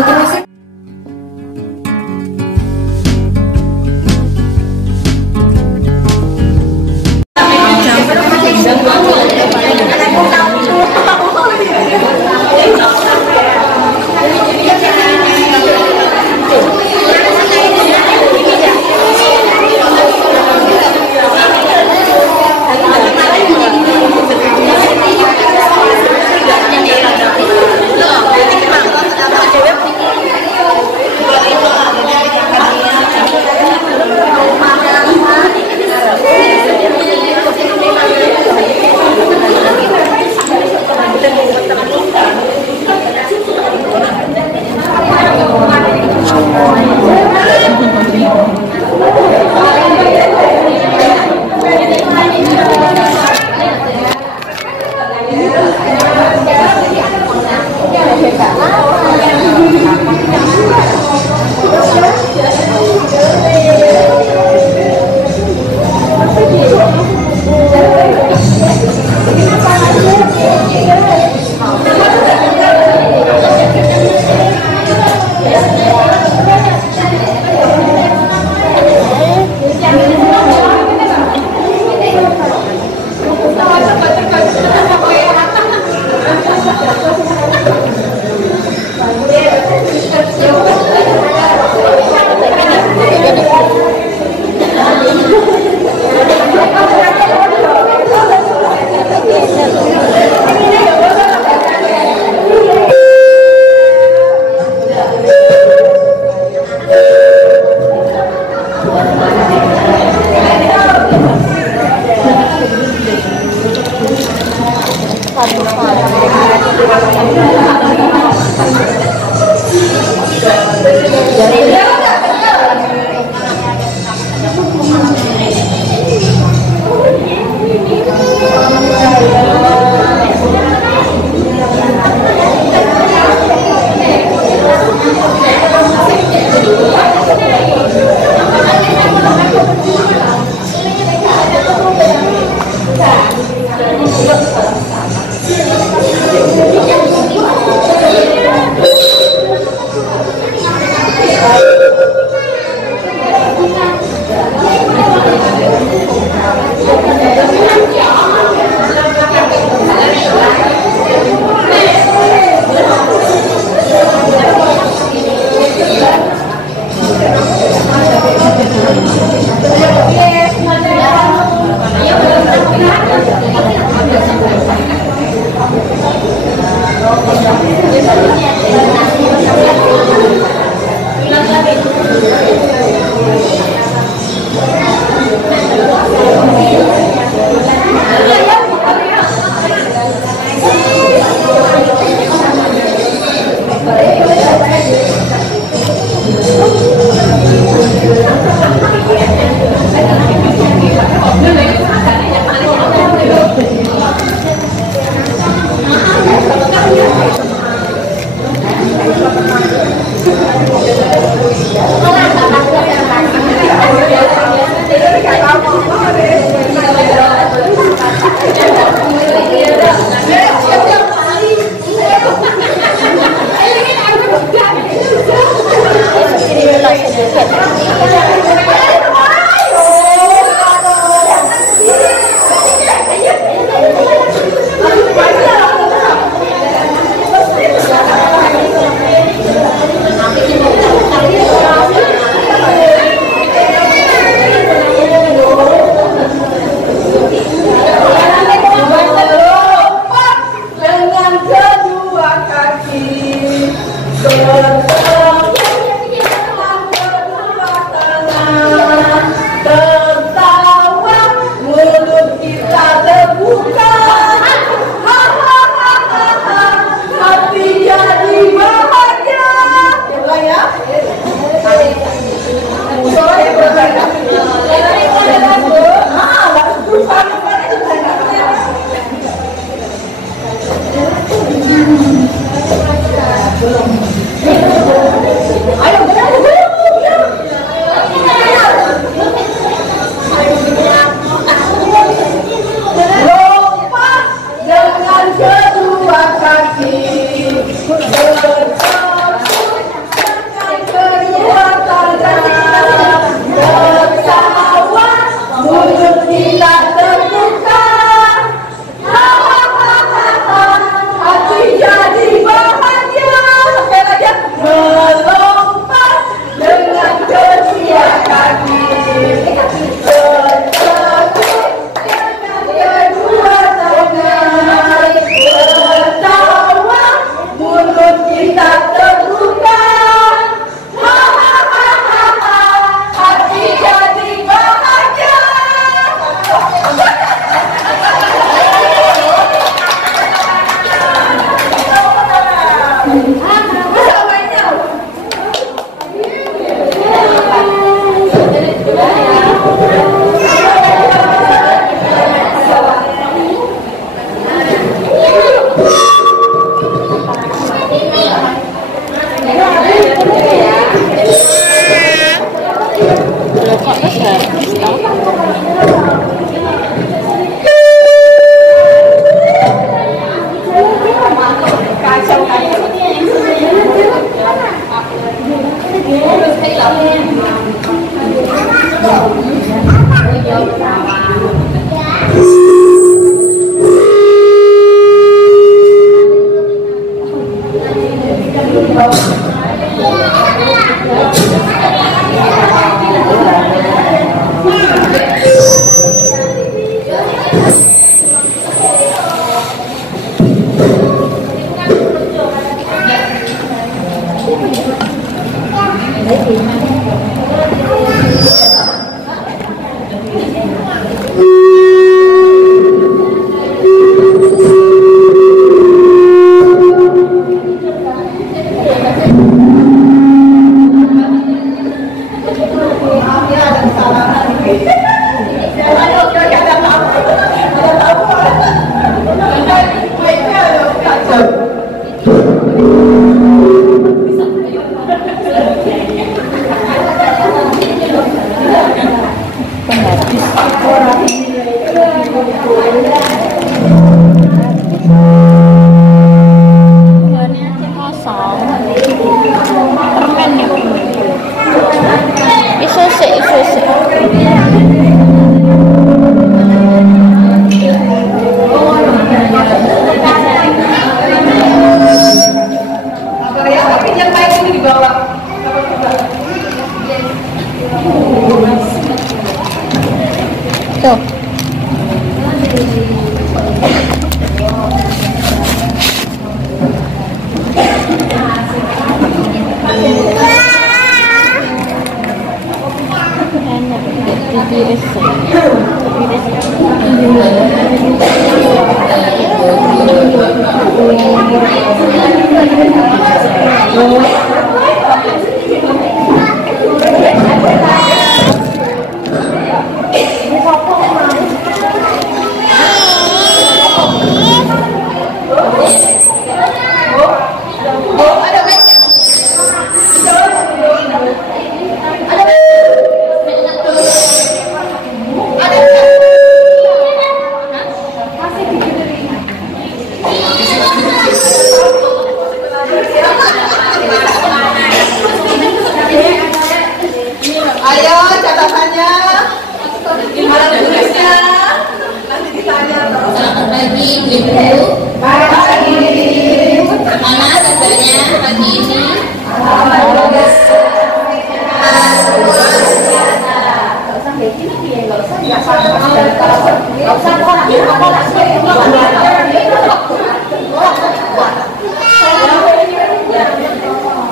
terus.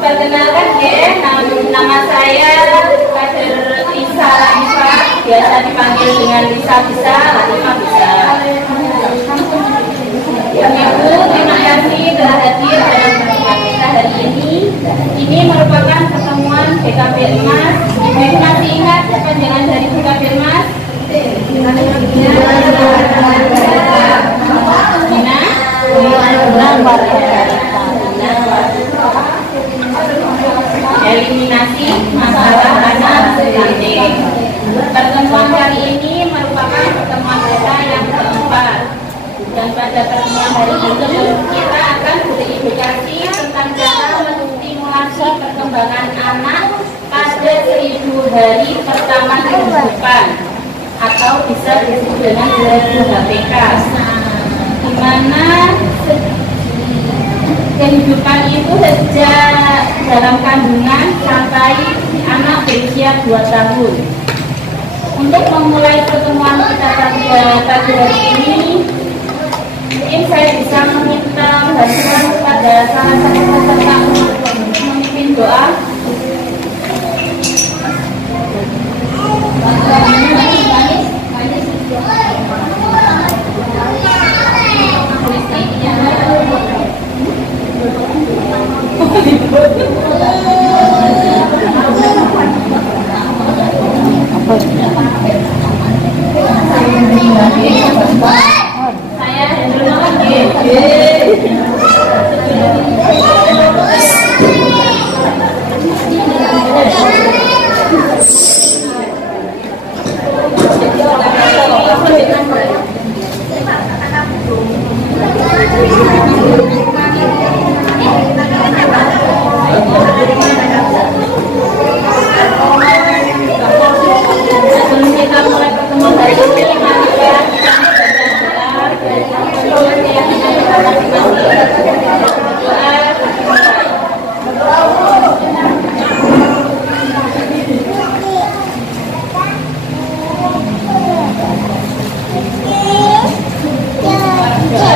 Perkenalkan nama saya Kader Lisa Latifah, biasa dipanggil dengan Lisa bisa, Latifah bisa. Ibu, terima kasih telah hadir dalam pertemuan kita hari ini. Ini merupakan pertemuan BKP Emas. Ibu masih ingat kepanjangan dari BKP Emas? Eliminasi masalah anak stunting. Pertemuan kali ini merupakan pertemuan kita yang keempat, dan pada pertemuan hari ini kita akan beredukasi tentang cara menstimulasi perkembangan anak pada 1000 hari pertama kehidupan, atau bisa disebut dengan 1000 HPK, di mana kehidupan itu sejak dalam kandungan sampai anak berusia 2 tahun. Untuk memulai pertemuan kita pada pagi hari ini, mungkin saya bisa meminta bantuan kepada salah satu peserta untuk memimpin doa.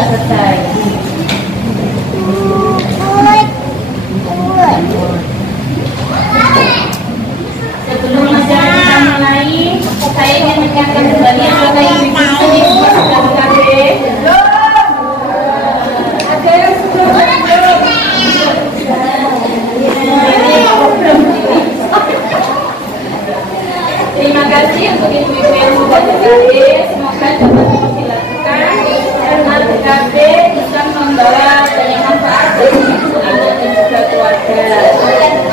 Selesai. Sebelum acara kita mulai, saya ingin mengingatkan kembali kepada ibu-ibu di KKB. Terima kasih untuk ibu-ibu yang sudah hadir. Semoga dapat terus dilakukan karena PKB bisa membawa banyak manfaat bagi ibu, anak dan juga keluarga.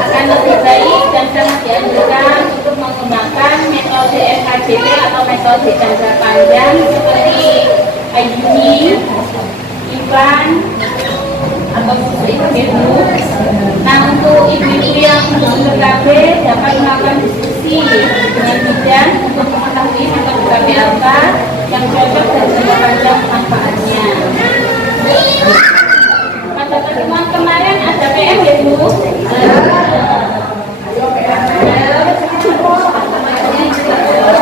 Akan lebih baik dan sangat dianjurkan untuk mengembangkan metode FKBP atau metode jangka panjang seperti IUI, IPAN, atau ibu. Nah, untuk ibu-ibu yang belum PKB dapat melakukan diskusi dengan bidan untuk mengetahui metode PKB apa yang cocok dan jangka panjang manfaatnya. Pada pertemuan kemarin ada PM ya Bu?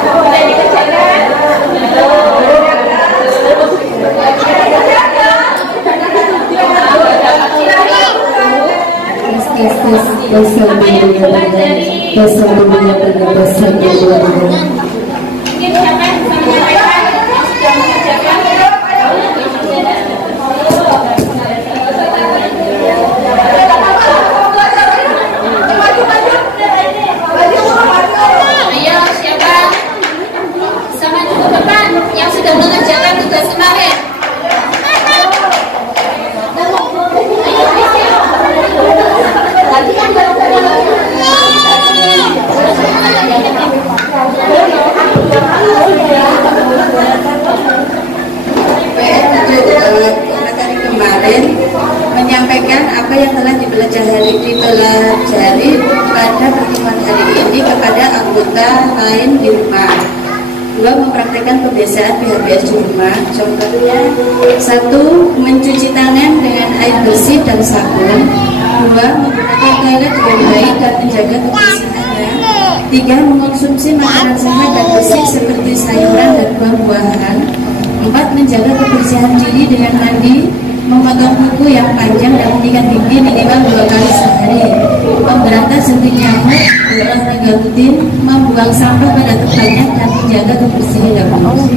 Sudah dikerjakan? Apa yang dipelajari? Mungkin siapa yang bisa menyampaikan yang sudah mengerjakan? Ayo siapa? Sama dulu depan yang sudah mengerjakan tugas kemarin. Materi kemarin menyampaikan apa yang telah dipelajari pada pertemuan hari ini kepada anggota lain di rumah. 2. Mempraktikkan kebiasaan PHBS di rumah. Contohnya 1. Mencuci tangan dengan air bersih dan sabun. 2. Menggunakan toilet dengan baik dan menjaga kebersihannya. 3. Mengonsumsi makanan sehat dan bersih seperti sayuran dan buah-buahan. 4. Menjaga kebersihan diri dengan mandi, memotong kuku yang panjang dan menyikat gigi minimal 2 kali sehari, memberantas jentik nyamuk, berolahraga rutin, membuang sampah pada tempatnya dan menjaga kebersihan dapur. Jadi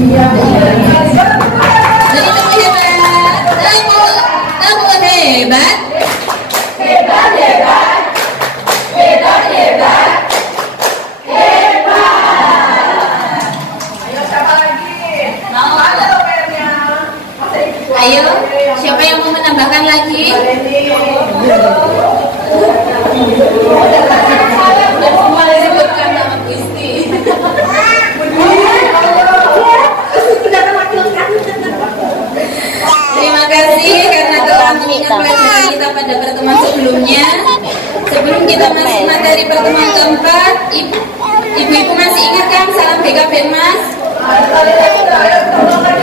kamu hebat, Ayo, siapa yang mau menambahkan lagi? Dan semua disebutkan nama Gusti. Terima kasih karena telah mengingat pelajaran kita pada pertemuan sebelumnya. Sebelum kita masuk materi pertemuan keempat, ibu-ibu masih ingat kan salam BKB Mas?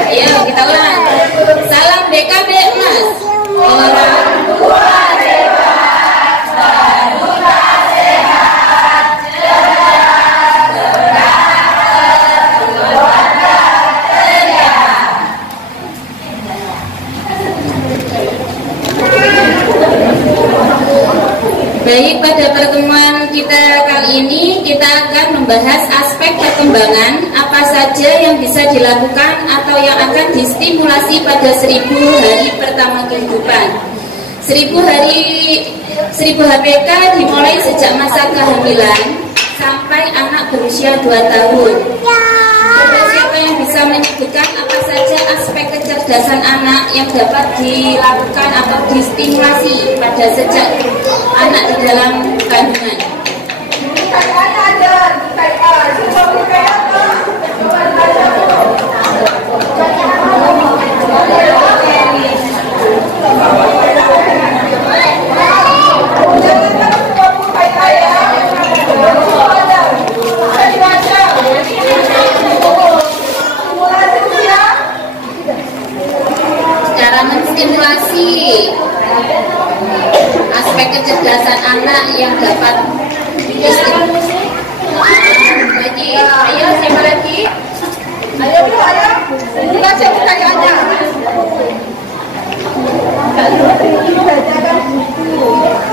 Ayo kita ulang. Salam BKB Mas. Orang tua hebat, wanita sehat, cerdas, keluarga ceria. Baik, pada pertemuan kita kali ini kita akan membahas aspek perkembangan apa saja yang bisa dilakukan atau yang akan distimulasi pada 1000 hari pertama kehidupan. 1000 HPK dimulai sejak masa kehamilan sampai anak berusia 2 tahun. Coba siapa yang bisa menyebutkan apa saja aspek kecerdasan anak yang dapat dilakukan atau distimulasi pada sejak anak di dalam kandungan? Cara menstimulasi aspek kecerdasan anak yang dapat lagi. Ayo, siapa lagi? Ayo, kita cek kayaknya.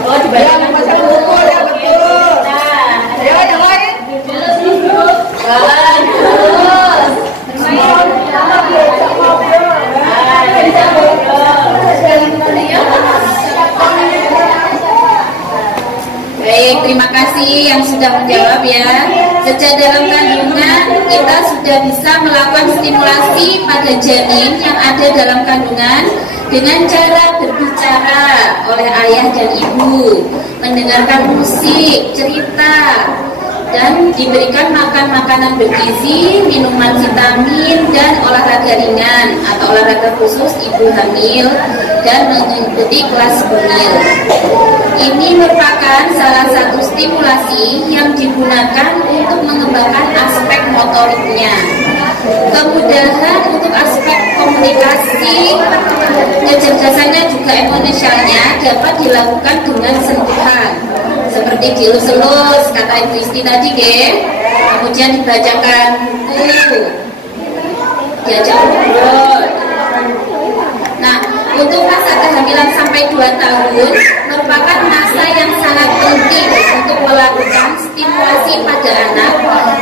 Oh, dibayar Masa pukul ya betul. Ayo yang lain. Baik, terima kasih yang sudah menjawab ya. Sejak dalam kandungan kita sudah bisa melakukan stimulasi pada janin yang ada dalam kandungan dengan cara berbicara oleh ayah dan ibu, mendengarkan musik, cerita, dan diberikan makan makanan bergizi, minuman vitamin, dan olahraga ringan atau olahraga khusus ibu hamil dan mengikuti kelas hamil. Ini merupakan salah satu stimulasi yang digunakan untuk mengembangkan aspek motoriknya. Kemudahan untuk aspek komunikasi, kecerdasannya juga emosionalnya dapat dilakukan dengan sentuhan seperti dielus-elus kata Ibu Isti tadi kemudian dibacakan buku, diajak ngobrol. Nah, untuk masa kehamilan sampai 2 tahun merupakan masa yang sangat penting untuk melakukan stimulasi pada anak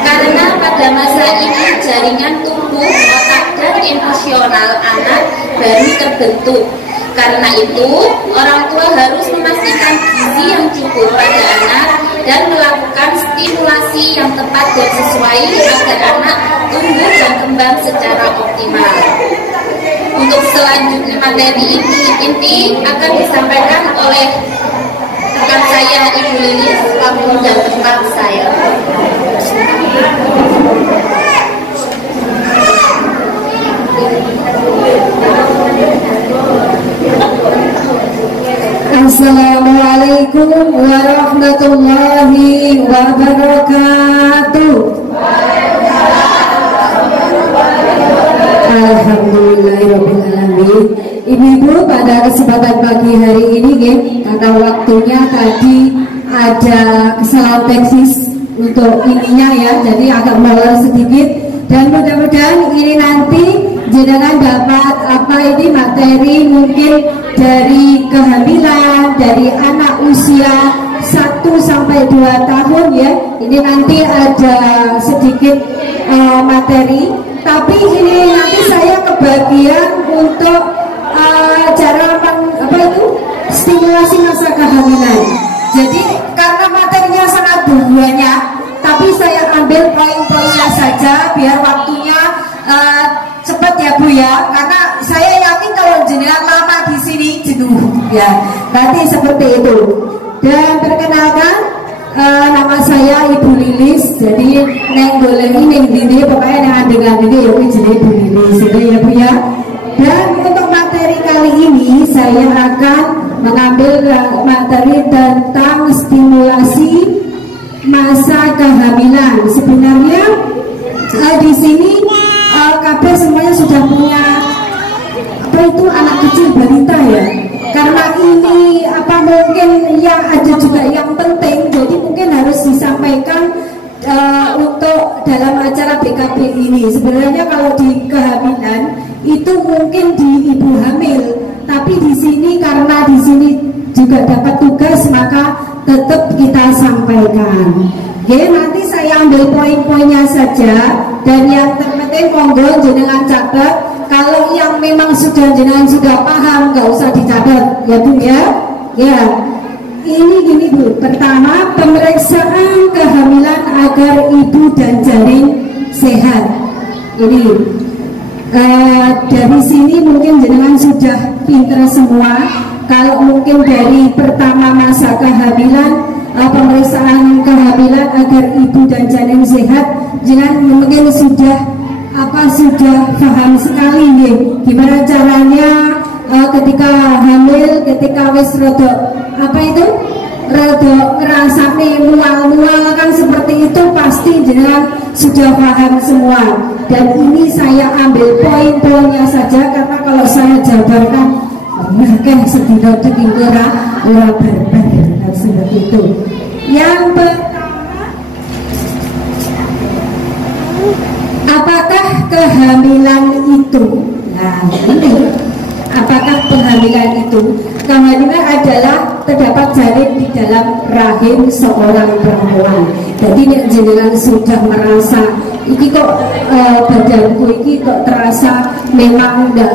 karena pada masa ini jaringan tubuh, otak, dan emosional anak baru terbentuk. Karena itu, orang tua harus memastikan gizi yang cukup pada anak dan melakukan stimulasi yang tepat dan sesuai agar anak tumbuh dan kembang secara optimal. Untuk selanjutnya materi inti akan disampaikan oleh rekan saya Ibu Lilis, waktu dan tempat saya. Assalamualaikum warahmatullahi wabarakatuh. Alhamdulillahirrahmanirrahim. Ibu-ibu, pada kesempatan pagi hari ini karena waktunya tadi ada kesalahan teknis untuk ininya ya, jadi agak molor sedikit, dan mudah-mudahan ini nanti jenengan dapat materi mungkin dari kehamilan, dari anak usia 1 sampai 2 tahun ya. Ini nanti ada sedikit materi, tapi ini nanti saya kebagian untuk cara stimulasi masa kehamilan. Jadi karena materinya sangat banyak, tapi saya ambil poin-poinnya saja biar waktunya cepat ya Bu ya, karena saya yakin kalau jenengan lama di sini jenuh ya, nanti seperti itu. Dan perkenalkan, nama saya Ibu Lilis. Jadi neng boleh ini pokoknya neng dengan ini ya Ibu Lilis ya Bu ya. Dan untuk materi kali ini saya akan mengambil materi tentang stimulasi masa kehamilan. Sebenarnya di sini kabeh semuanya sudah punya anak kecil balita ya. Karena ini mungkin yang ada juga yang penting, jadi mungkin harus disampaikan untuk dalam acara BKB ini. Sebenarnya kalau di kehamilan itu mungkin di ibu hamil, tapi di sini karena di sini juga dapat tugas maka tetap kita sampaikan. Oke, nanti saya ambil poin-poinnya saja, dan yang terpenting monggo jenengan catat. Kalau yang memang jenengan sudah paham nggak usah dicatat ya Bu ya. Ya, ini gini Bu. Pertama, pemeriksaan kehamilan agar ibu dan janin sehat. Ini dari sini mungkin jenengan sudah pinter semua. Kalau mungkin dari pertama masa kehamilan, pemeriksaan kehamilan agar ibu dan janin sehat, jenengan mungkin sudah paham sekali nih gimana caranya ketika hamil, ketika wis rada ngerasane mual-mual kan seperti itu, pasti jenengan sudah paham semua. Dan ini saya ambil poin-poinnya saja, karena kalau saya jabarkan Mungkin sedina iki ora barbar seperti itu. Yang pertama, apakah kehamilan itu? Nah, ini apakah kehamilan itu? Kehamilan adalah terdapat janin di dalam rahim seorang perempuan. Jadi yang jenengan sudah merasa iki kok badanku iki kok terasa memang enggak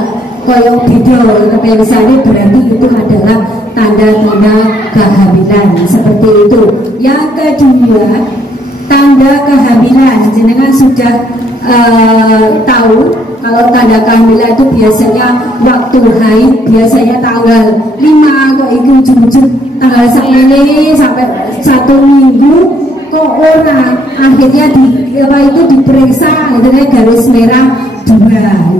koyo beda misalnya, berarti itu adalah tanda-tanda kehamilan seperti itu. Yang kedua, tanda kehamilan jenengan sudah tahu kalau tanda kehamilan itu biasanya waktu haid, biasanya tanggal 5 kok itu ujung-ujung tanggal sampai 1 minggu kok orang akhirnya itu diperiksa itu garis merah 2,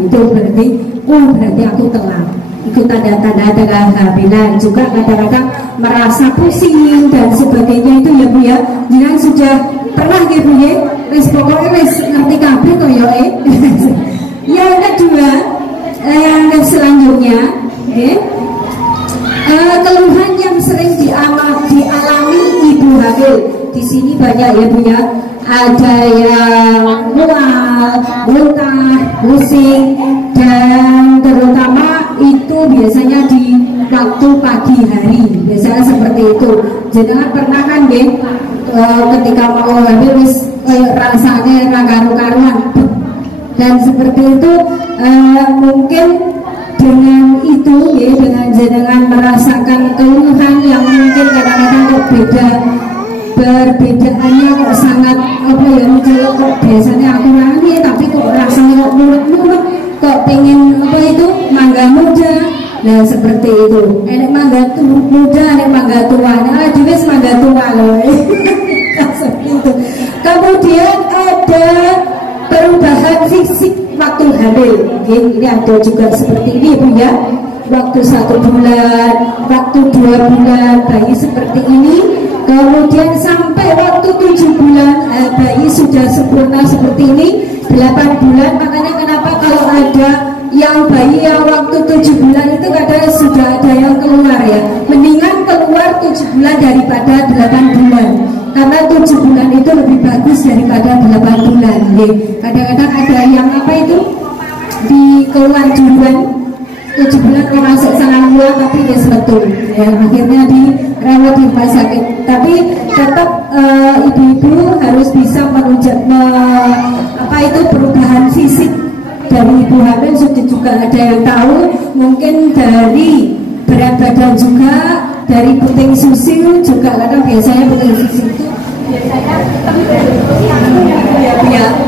itu berarti berarti aku telat. Itu tanda-tanda kehamilan. Juga kadang-kadang merasa pusing dan sebagainya itu ya Bu ya. Jangan sudah pernah gitu ya. Wis pokoknya wis ngerti kabeh kok ya. Yang kedua, yang selanjutnya, keluhan yang sering dialami ibu hamil. Di sini banyak ya Bu ya. Ada yang mual, muntah, pusing, dan terutama itu biasanya di waktu pagi hari, biasanya seperti itu. Jangan pernah kan ketika mau hamil rasanya karu-karuan, dan seperti itu mungkin dengan itu ya, dengan jenengan merasakan keluhan yang mungkin kadang-kadang kok perbedaannya kok sangat muncul kok biasanya aku nangis tapi kok rasanya kok mulut-mulut kok pengen mangga muda. Nah seperti itu, enek mangga muda, enek mangga tua, juga mangga tua loh. Seperti itu. Kemudian ada perubahan fisik waktu hamil. Ini ada juga seperti ini Bu ya. Waktu 1 bulan, waktu 2 bulan bayi seperti ini. Kemudian sampai waktu 7 bulan bayi sudah sempurna seperti ini, 8 bulan. Makanya kenapa kalau ada yang bayi yang waktu 7 bulan itu kadang sudah ada yang keluar ya, mendingan keluar 7 bulan daripada 8 bulan, karena 7 bulan itu lebih bagus daripada 8 bulan. Kadang-kadang ada yang di keluar duluan 7 bulan masuk salah bulan tapi dia betul ya, akhirnya dirawat di rumah sakit. Tapi tetap ibu-ibu harus bisa menunjuk perubahan fisik dari ibu hamil. Sudah juga ada yang tahu, mungkin dari berat badan juga, dari puting susu juga, karena biasanya puting susu itu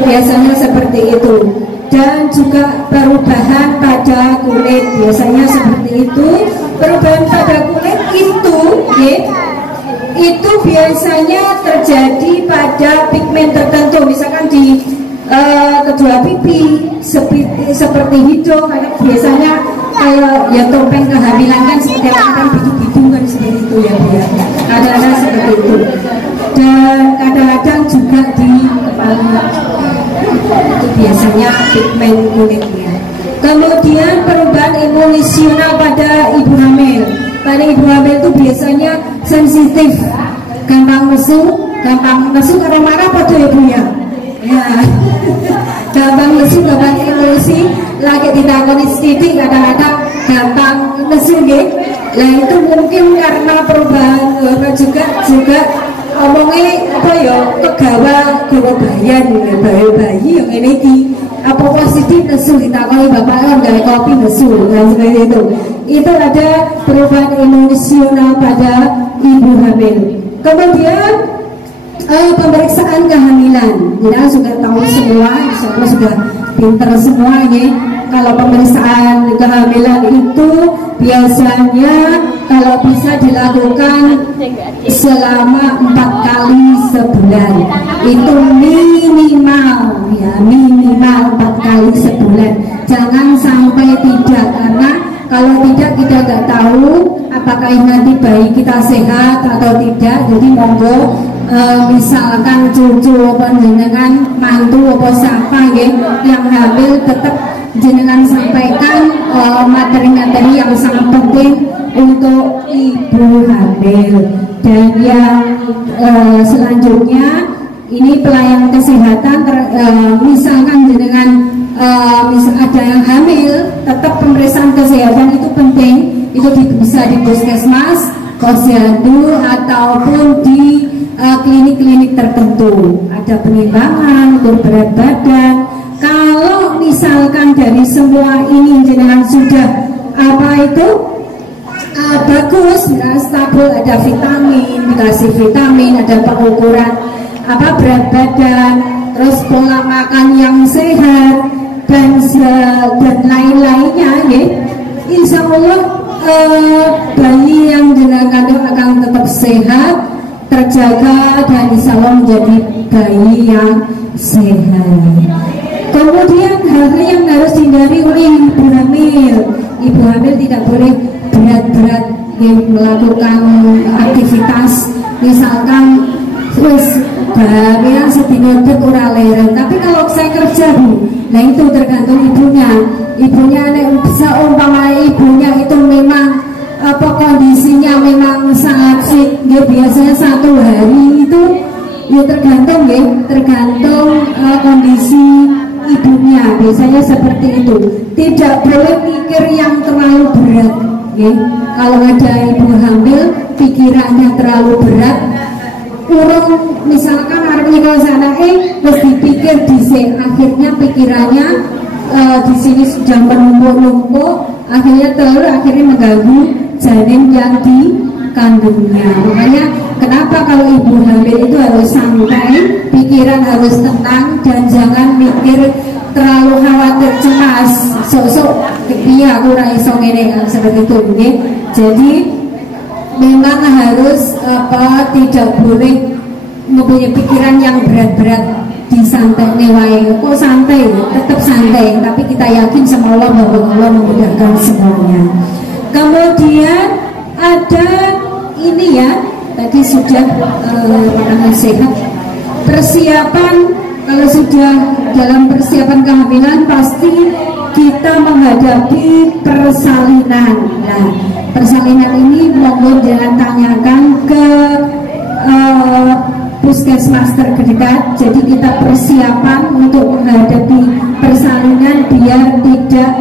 biasanya seperti itu. Dan juga perubahan pada kulit biasanya seperti itu. Perubahan pada kulit itu biasanya terjadi pada pigmen tertentu, misalkan di kedua pipi, seperti hidung, biasanya kayak ya topeng kehamilan kan seperti kan bidu-bidu kan seperti itu ya dia. Kadang-kadang seperti itu. Dan kadang-kadang juga di kepala itu biasanya pigmen kulitnya. Kemudian perubahan emosional pada ibu hamil. Pada ibu hamil itu biasanya sensitif, gampang nesu karena marah pada ibunya. Ya, gampang nesu, gampang emosi. Lagi ditakoni sedikit kadang-kadang gampang nesu gitu. Nah itu mungkin karena perubahan juga omongnya kegawa bayi yang ini apa positif nesu, ditakoni bapak kan dari kopi nesu dan seperti itu. Itu ada perubahan emosional pada ibu hamil. Kemudian pemeriksaan kehamilan, kita sudah tahu semua, insya sudah pinter semuanya. Kalau pemeriksaan kehamilan itu biasanya kalau bisa dilakukan selama 4 kali sebulan. Itu minimal ya, minimal 4 kali sebulan. Jangan sampai tidak, karena kalau tidak kita nggak tahu apakah nanti bayi kita sehat atau tidak. Jadi monggo misalkan cucu panjenengan mantu apa siapa yang hamil tetap jenengan sampaikan materi-materi yang sangat penting untuk ibu hamil. Dan yang selanjutnya ini pelayanan kesehatan, misalkan jenengan misal ada yang hamil, tetap pemeriksaan kesehatan itu penting. Itu bisa di puskesmas, posyandu, ataupun di klinik-klinik tertentu. Ada penimbangan, ukur berat badan. Kalau misalkan dari semua ini jenengan sudah bagus, stabil, ada vitamin, dikasih vitamin, ada pengukuran berat badan, terus pola makan yang sehat dan lain-lainnya, ya. Insya Allah bayi yang jenengan kandung akan tetap sehat, terjaga, dan insya Allah menjadi bayi yang sehat. Kemudian hal-hal yang harus dihindari oleh ibu hamil. Ibu hamil tidak boleh berat-berat melakukan aktivitas, misalkan terus bahaya sedina ora leren. Tapi kalau saya kerja, Bu, nah itu tergantung ibunya. Ibunya seumpama ibunya itu memang kondisinya memang sangat fit, ya biasanya 1 hari itu ya tergantung kondisi ibunya, biasanya seperti itu. Tidak boleh mikir yang terlalu berat, ya. Kalau ada ibu hamil pikirannya terlalu berat, misalkan harapnya kalau sana terus dipikir akhirnya pikirannya di sini sudah menumpuk-numpuk, akhirnya mengganggu janin yang dikandungnya. Makanya kenapa kalau ibu hamil itu harus santai, pikiran harus tenang, dan jangan mikir terlalu khawatir, cemas, sok-sok iya aku ora iso ngene, seperti itu, nggih. Jadi memang harus tidak boleh mempunyai pikiran yang berat-berat, disantai wae. Kok santai? Tetap santai, tapi kita yakin sama Allah bahwa Allah memudahkan semuanya. Kemudian ada ini, ya, tadi sudah makanan sehat. Persiapan, kalau sudah dalam persiapan kehamilan pasti kita menghadapi persalinan. Nah, persalinan ini monggo jangan tanyakan ke puskesmas terdekat. Jadi kita persiapan untuk menghadapi persalinan biar tidak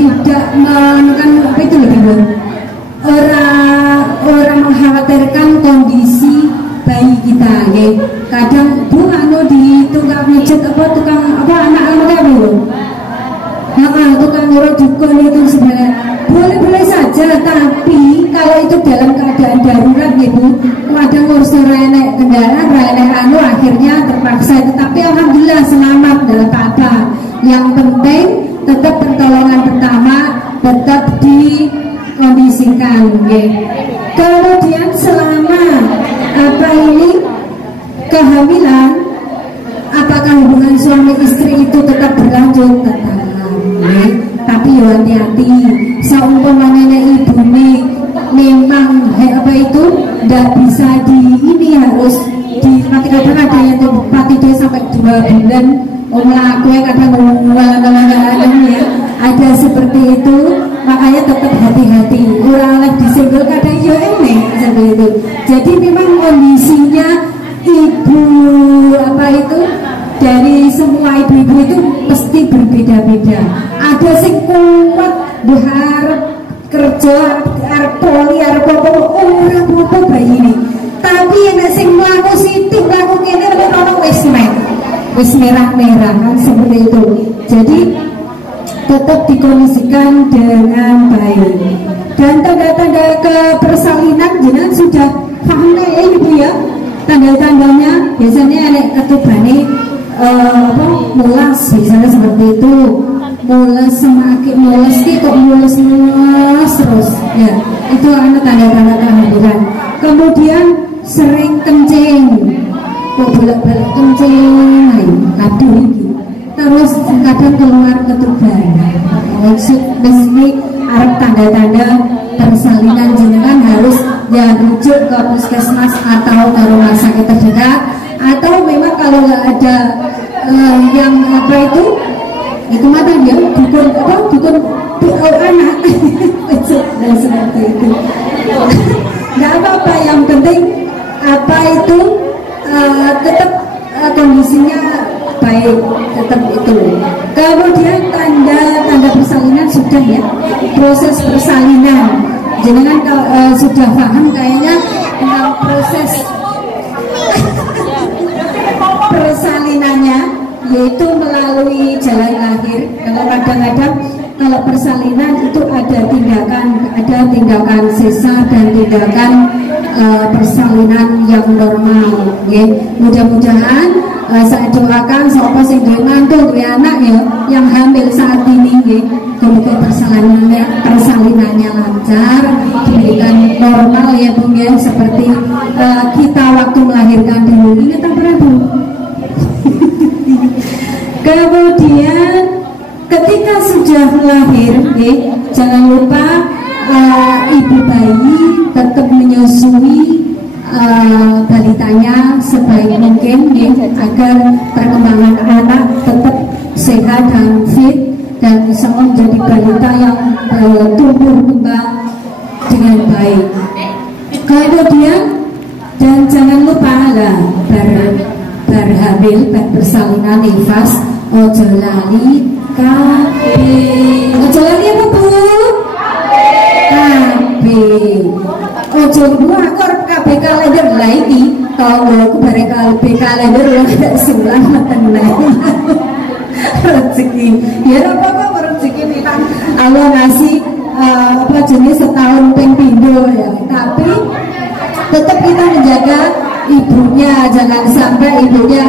tidak orang mengkhawatirkan kondisi bayi kita, ya. Kadang Bu di tukang pijat tukang anak tukang ngurut dukun itu sebenarnya boleh saja, tapi kalau itu dalam keadaan darurat, ya Bu, kadang ngurus renek kendaraan, renek akhirnya terpaksa itu. Tapi alhamdulillah selamat, dalam apa. Yang penting tetap pertolongan pertama tetap dikondisikan, ya. Kemudian selama kehamilan, apakah hubungan suami istri itu tetap berlanjut? Tetap, ya. Tapi ya hati-hati, seumpamanya ibu memang tidak bisa harus kadang ada yang tempat itu sampai 2 bulan kadang ya, ada seperti itu. Makanya tetap hati-hati, orang disenggol kadang ya seperti itu. Jadi memang kondisinya ibu dari semua ibu-ibu itu pasti berbeda-beda. Ada sing kuat berharap kerja, arep poli, arep orang apa bayi ini. Tapi yang sing mlaku sithik, mlaku kene ono wis merah-merah kan, seperti itu. Jadi tetap dikondisikan dengan baik. Dan tanda-tanda kepersalinan jenengan sudah paham ya Ibu, ya. Tanda-tandanya biasanya ada ketubane mulas, misalnya seperti itu. Mulas, semakin mulas kok mulas terus, ya. Itu tanda-tanda kehamilan. Kemudian sering kencing, bolak-balik kencing, aduh ini. Terus kadang keluar ketuban. Maksud ini arep tanda-tanda persalinan, jenengan harus rujuk ke puskesmas atau ke rumah sakit terdekat. Atau memang kalau nggak ada yang apa itu mana dia dukun PO anak dan seperti itu. Nggak apa-apa, yang penting apa itu tetap kondisinya baik, tetap itu. Kemudian tanda persalinan sudah ya, proses persalinan. Jangan sudah paham kayaknya tentang proses persalinannya, yaitu melalui jalan lahir. Kalau kadang-kadang kalau persalinan itu ada tindakan sesar dan tindakan persalinan yang normal. Ya. Mudah-mudahan saya doakan siapa sing duwe mantu duwe anak ya yang hamil saat ini ya, kemudian persalinannya lancar, diberikan normal ya Bung ya, seperti kita waktu melahirkan dulu. Ingat apa Bu? Kemudian ketika sudah lahir ya, jangan lupa ibu bayi tetap menyusui balitanya sebaik mungkin ya, agar perkembangan anak tetap sehat dan fit dan bisa menjadi balita yang tumbuh kembang dengan baik. Kemudian dan jangan lupa lah berhamil, bersalinan nifas, ojo lali ojo lali apa Bu? Ojo gua akor KB kalender lagi tahu aku bare KB kalender lah tidak sebulan tenang rezeki ya apa rezeki ini kan Allah ngasih apa jenis setahun ping pindho ya, tapi tetap kita menjaga ibunya, jangan sampai ibunya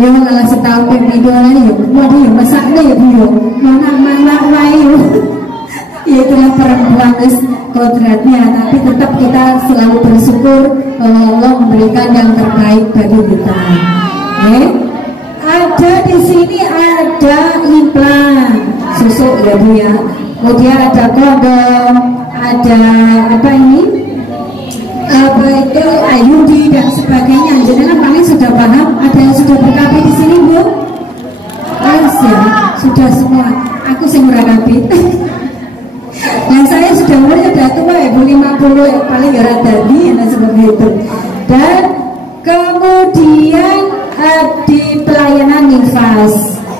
ya malah setahun ping pindho ya waduh ya masaknya ya Bu mana wae ya itulah perempuan kodratnya, tapi tetap kita selalu bersyukur bahwa Allah memberikan yang terbaik bagi kita. Ada di sini ada implan susu ya Bu ya, kemudian ada kondom, ada apa ini apa itu IUD dan sebagainya. Jadi paling sudah paham. Ada yang sudah berkabit di sini Bu? Ya, sudah semua. Aku sih berkabit. Yang saya sudah umurnya sudah tua ya Bu, 50 ya, paling ya tadi dan seperti itu. Dan kemudian di pelayanan nifas,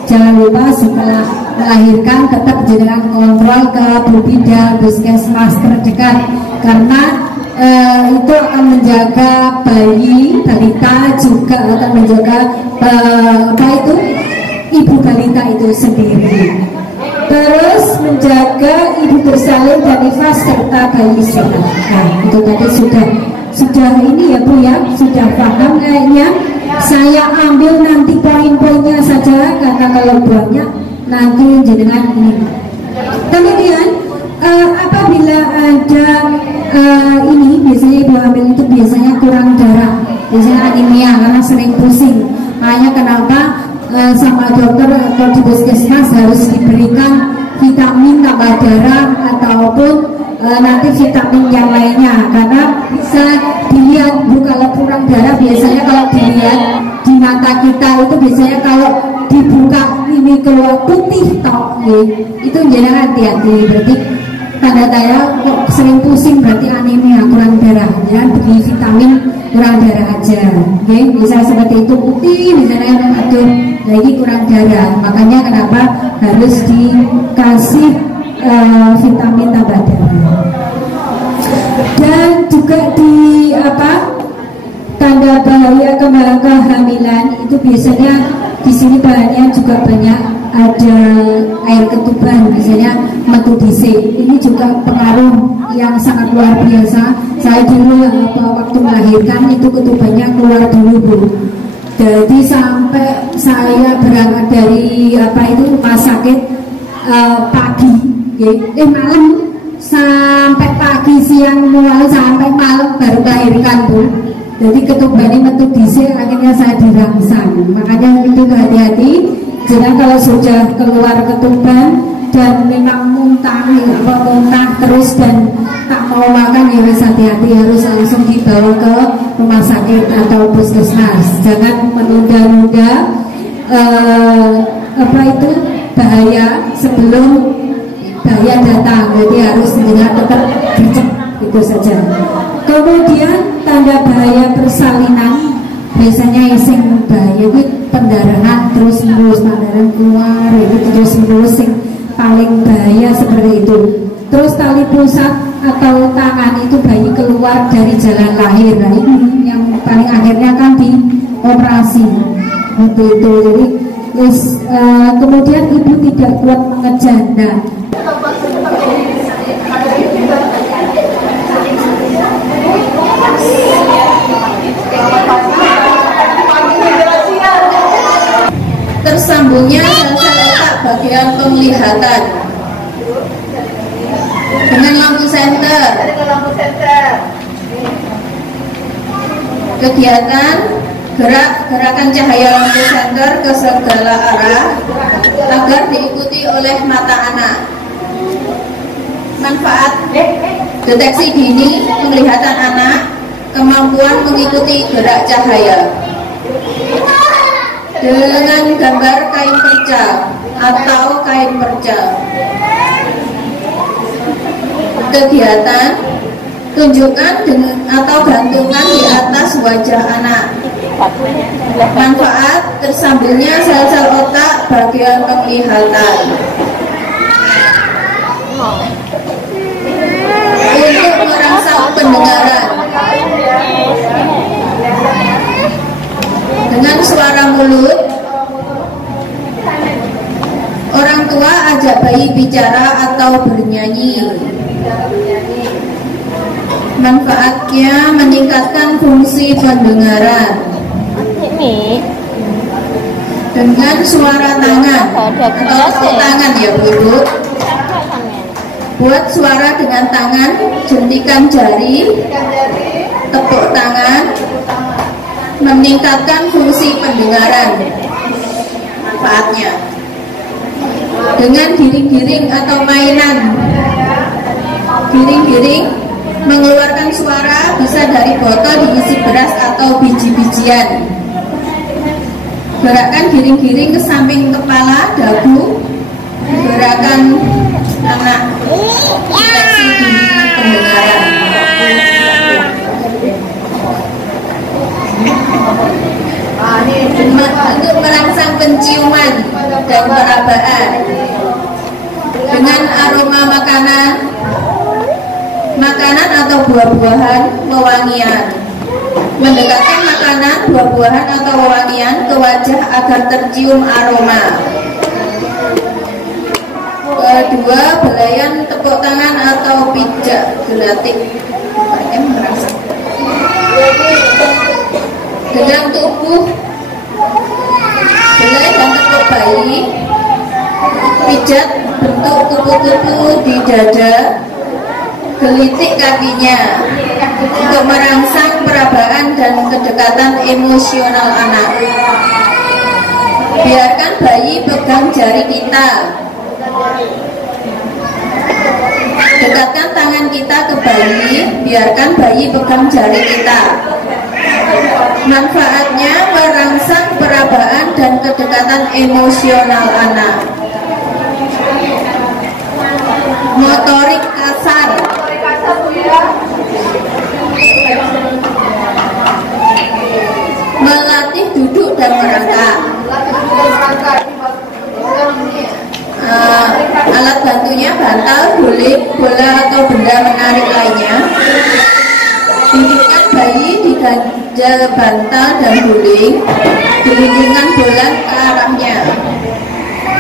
jangan lupa setelah melahirkan tetap jangan kontrol ke Pulpida, puskesmas terdekat, karena itu akan menjaga bayi balita, juga akan menjaga apa itu ibu balita itu sendiri. Terus menjaga ibu bersalin dan nifas serta bayi sehat. Nah, itu tadi sudah ini ya Bu ya, sudah paham kayaknya. Saya ambil nanti poin-poinnya saja karena kalau banyak nanti jenengan ini. Kemudian apabila ada ini biasanya ibu hamil itu biasanya kurang darah, biasanya anemia karena sering pusing. Makanya kenapa sama dokter atau di puskesmas harus diberikan vitamin tambah darah ataupun nanti vitamin yang lainnya, karena bisa dilihat Bu kalau kurang darah biasanya kalau dilihat di mata kita itu biasanya kalau dibuka ini keluar putih tok itu jangan hati-hati, berarti tanda-tanda kok sering pusing berarti anemia kurang darah, jangan beri vitamin kurang darah aja, bisa seperti itu putih misalnya aduh lagi kurang darah, makanya kenapa harus dikasih vitamin tambah darah. Dan juga di tanda bahaya kehamilan itu biasanya di sini bahannya juga banyak, ada air ketuban, misalnya metu dhisik. Ini juga pengaruh yang sangat luar biasa. Saya dulu waktu melahirkan itu ketubannya keluar dulu Bu. Jadi sampai saya berangkat dari rumah sakit pagi, malam sampai pagi, siang, mulai sampai malam baru melahirkan Bu. Jadi ketubannya metu dhisik, akhirnya saya dirangsang. Makanya itu hati-hati. Jangan kalau sudah keluar ketuban dan memang muntah terus dan tak mau makan ya wes hati-hati, harus langsung dibawa ke rumah sakit atau puskesmas. Jangan menunda-nunda apa itu bahaya sebelum bahaya datang, jadi harus dengan tetap gercep, itu saja. Kemudian tanda bahaya persalinan, biasanya yang sing bahaya itu pendarahan terus menerus, pendarahan keluar itu terus menerus yang paling bahaya seperti itu. Terus tali pusat atau tangan itu bayi keluar dari jalan lahir, nah ini yang paling akhirnya kan dioperasi waktu itu. Jadi kemudian ibu tidak kuat mengejanda. Tersambungnya sel-sel otak bagian penglihatan dengan lampu senter. Kegiatan gerakan cahaya lampu senter ke segala arah agar diikuti oleh mata anak. Manfaat deteksi dini penglihatan anak, kemampuan mengikuti gerak cahaya dengan gambar kain perca atau kain perca. Kegiatan tunjukkan atau gantungan di atas wajah anak. Manfaat tersambungnya sel-sel otak bagian penglihatan. Untuk merangsang pendengaran dengan suara mulut, orang tua ajak bayi bicara atau bernyanyi. Manfaatnya meningkatkan fungsi pendengaran dengan suara tangan atau tepuk tangan ya Bu. Buat suara dengan tangan, jentikan jari, tepuk tangan, meningkatkan fungsi pendengaran. Manfaatnya dengan giring-giring atau mainan. Giring-giring mengeluarkan suara bisa dari botol diisi beras atau biji-bijian. Gerakan giring-giring ke samping kepala, dagu, gerakan anak deteksi dini pendengaran. Untuk merangsang penciuman dan perabaan dengan aroma makanan atau buah-buahan wewangian. Mendekatkan makanan, buah-buahan atau wewangian ke wajah agar tercium aroma. Kedua, belayan tepuk tangan atau pijak gelatik merangsang. Dengan tubuh belai dan tepuk bayi, pijat bentuk kupu-kupu di dada, gelitik kakinya untuk merangsang perabaan dan kedekatan emosional anak. Biarkan bayi pegang jari kita. Dekatkan tangan kita ke bayi, biarkan bayi pegang jari kita. Manfaatnya merangsang perabaan dan kedekatan emosional anak. Motorik kasar. Melatih duduk dan merangkak. Alat bantunya bantal, guling, bola atau benda menarik lainnya. Dudukkan bayi di ganjal bantal dan guling, gelindingan bola ke arahnya.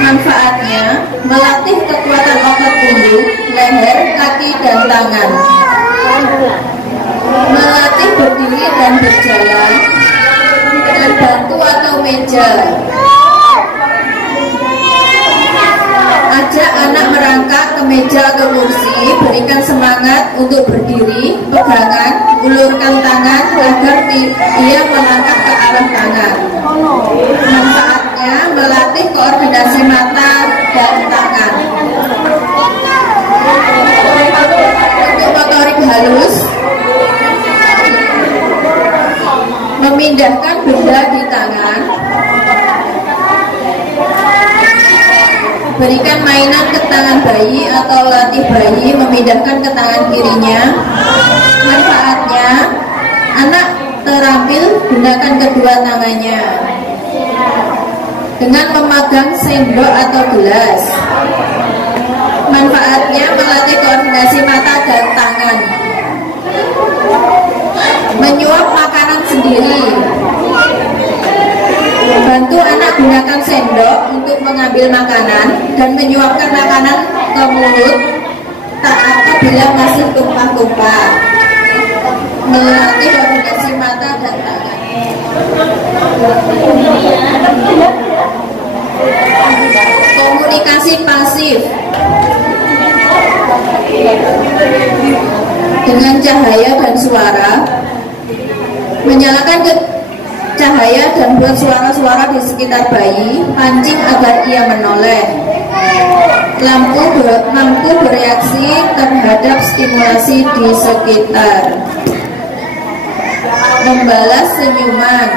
Manfaatnya melatih kekuatan otot punggung, leher, kaki, dan tangan. Melatih berdiri dan berjalan dengan bangku atau meja. Ajak anak merangkak ke meja atau kursi, berikan semangat untuk berdiri, pegangan, ulurkan tangan agar dia melangkah ke arah tangan. Manfaatnya melatih koordinasi mata dan tangan. Untuk motorik halus, memindahkan benda di tangan, memberikan mainan ke tangan bayi atau latih bayi memindahkan ke tangan kirinya. Manfaatnya, anak terampil gunakan kedua tangannya dengan memegang sendok atau gelas. Manfaatnya melatih koordinasi mata dan tangan, menyuap makanan sendiri. Bantu anak gunakan sendok untuk mengambil makanan dan menyuapkan makanan ke mulut tak apabila masih tumpah-tumpah. Melatih koordinasi mata dan tangan. Komunikasi pasif dengan cahaya dan suara. Menyalakan cahaya dan buat suara-suara di sekitar bayi, pancing agar ia menoleh. Lampu bereaksi terhadap stimulasi di sekitar. Membalas senyuman.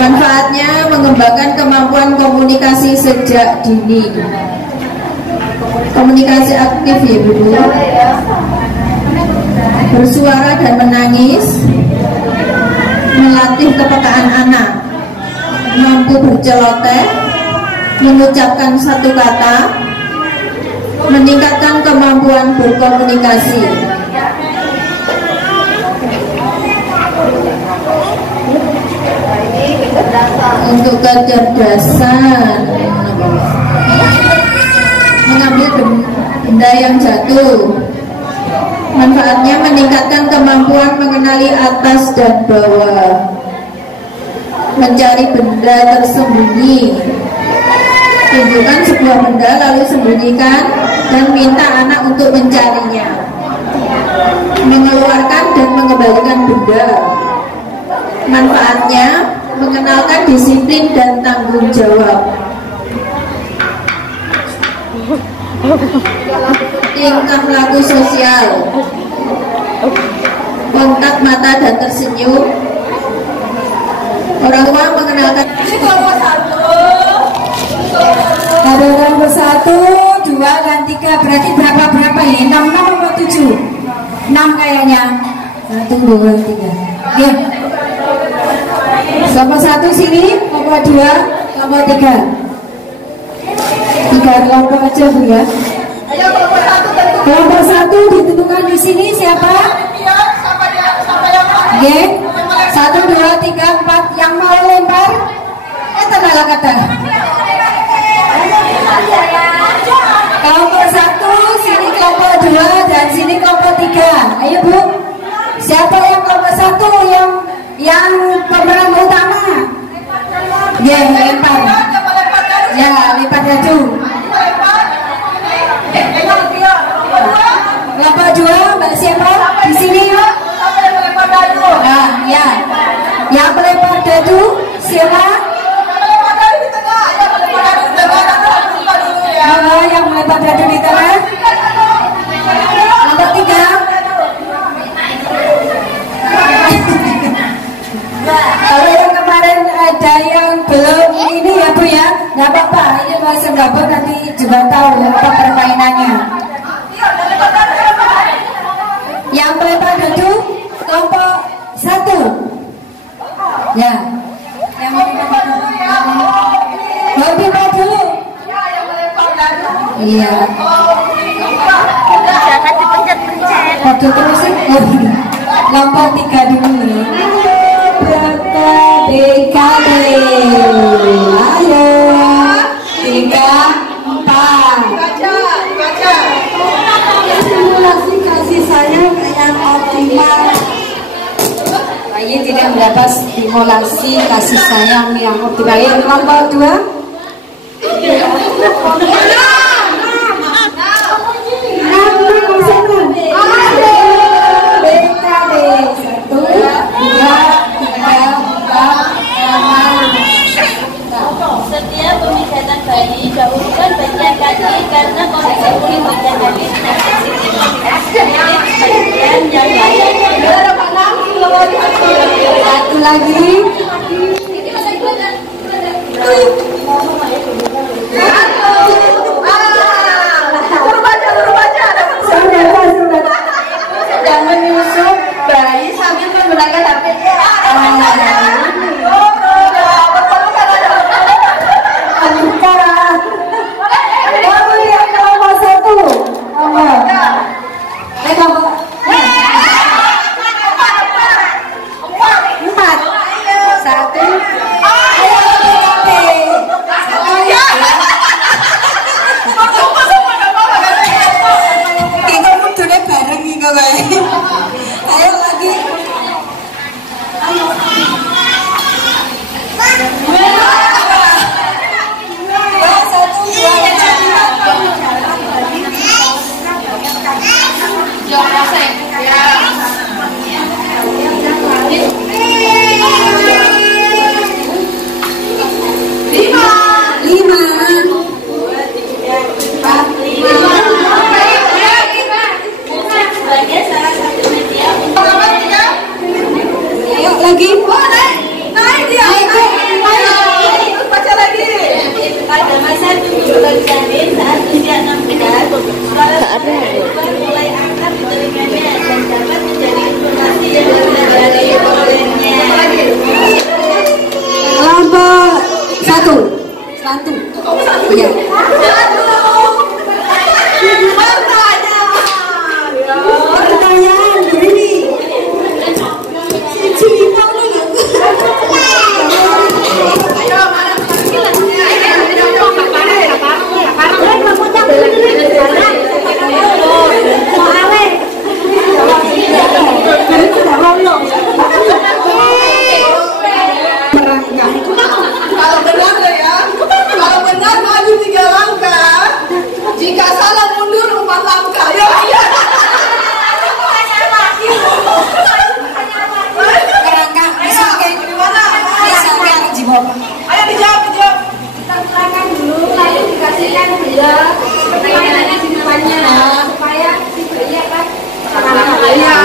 Manfaatnya mengembangkan kemampuan komunikasi sejak dini. Komunikasi aktif ya Bu. Bersuara dan menangis. Melatih kepekaan anak. Mampu berceloteh, mengucapkan satu kata, meningkatkan kemampuan berkomunikasi. Untuk kecerdasan, mengambil benda yang jatuh. Manfaatnya meningkatkan kemampuan mengenali atas dan bawah, mencari benda tersembunyi. Tunjukkan sebuah benda lalu sembunyikan dan minta anak untuk mencarinya. Mengeluarkan dan mengembalikan benda. Manfaatnya mengenalkan disiplin dan tanggung jawab. Tingkah laku sosial. Kontak mata dan tersenyum. Orang tua mengenalkan. Ada nomor 1, 2, dan 3. Berarti berapa ya? 6 atau 7? 6 kayaknya. 1, 2, 3. Oke. Nomor 1 sini, nomor 2, nomor 3. 3 kelompok aja Bu ya. Kelompok 1 ditentukan di sini siapa? Oke. 1, 2, 3, 4. Yang mau lempar? Tenaga kata. Kelompok 1, sini kelompok 2, dan sini kelompok 3. Ayo Bu. Siapa yang kelompok 1 yang pemeran utama? Ya, lempar. Ya, lempar baju. Kelompok 2, Mbak siapa? Di sini yuk. Nah, ya. Yang melempar dadu siapa? Yang melempar dadu di tengah. Nomor 3. Kalau yang kemarin ada yang belum ini ya Bu ya, nggak apa-apa. Ini masih gabung nanti juga tahu apa permainannya. Yang melempar dadu kelompok 1. Ya. Yang melempar dadu. Hobi dulu. Iya. Jangan dipencet-pencet. Waktu terus kelompok 3 dulu. BKB. Ayo. 3, 4. Simulasi kasih sayang yang optimal. Bayi tidak mendapat stimulasi kasih sayang yang optimal. Yang kelompok 2. Setiap pemijatan bayi jauhkan bagian kaki karena kondisi kulit bagian kaki tidak sensitif bagian yang lain. Satu lagi. Satu.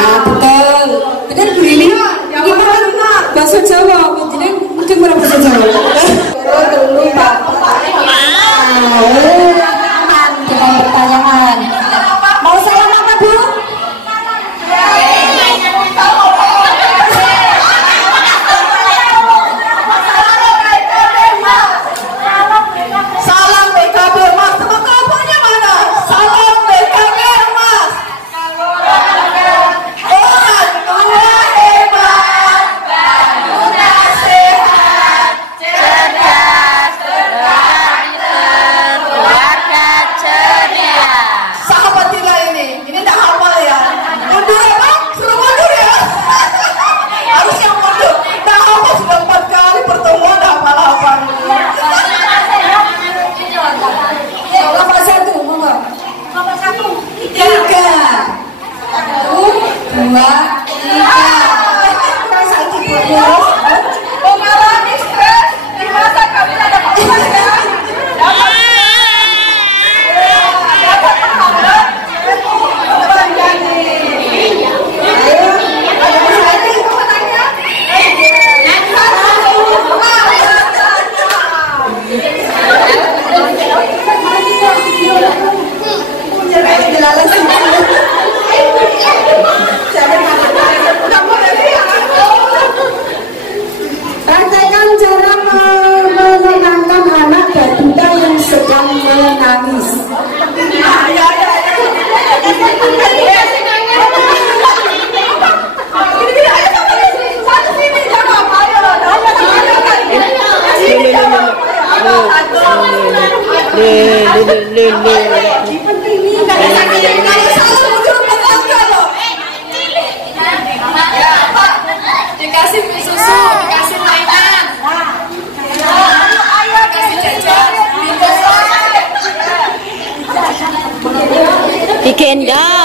Nah, betul. Benar Bu Lili? Gimana bahasa Jawa? Jadi mungkin berapa bahasa Jawa? Dulu Pak. Aman dengan pertanyaan. Mau salam apa Bu? Salam BKB Mas. Teman kampungnya mana? Salam BKB Mas. Orang tua hebat, Garuda sehat, cerdas, keluarga ceria. Sahabat Tila ini tidak hafal ya. Mundur ya Pak, suruh mundur ya. Harus yang mundur. Tidak hafal sudah 4 kali pertemuan hafal-hafal. Nomor 1, monggo. Nomor 1, 3. 1, 2, 3. Perasaan tiba-tiba. Mengalami stres di masa kami ada dapat ya. Dapat paham. Ayo, ada lagi pemenangnya. Praktekkan cara menenangkan anak balita yang sedang menangis. Dikasih susu, dikasih mainan. Ayo kasih jajan. Digendong.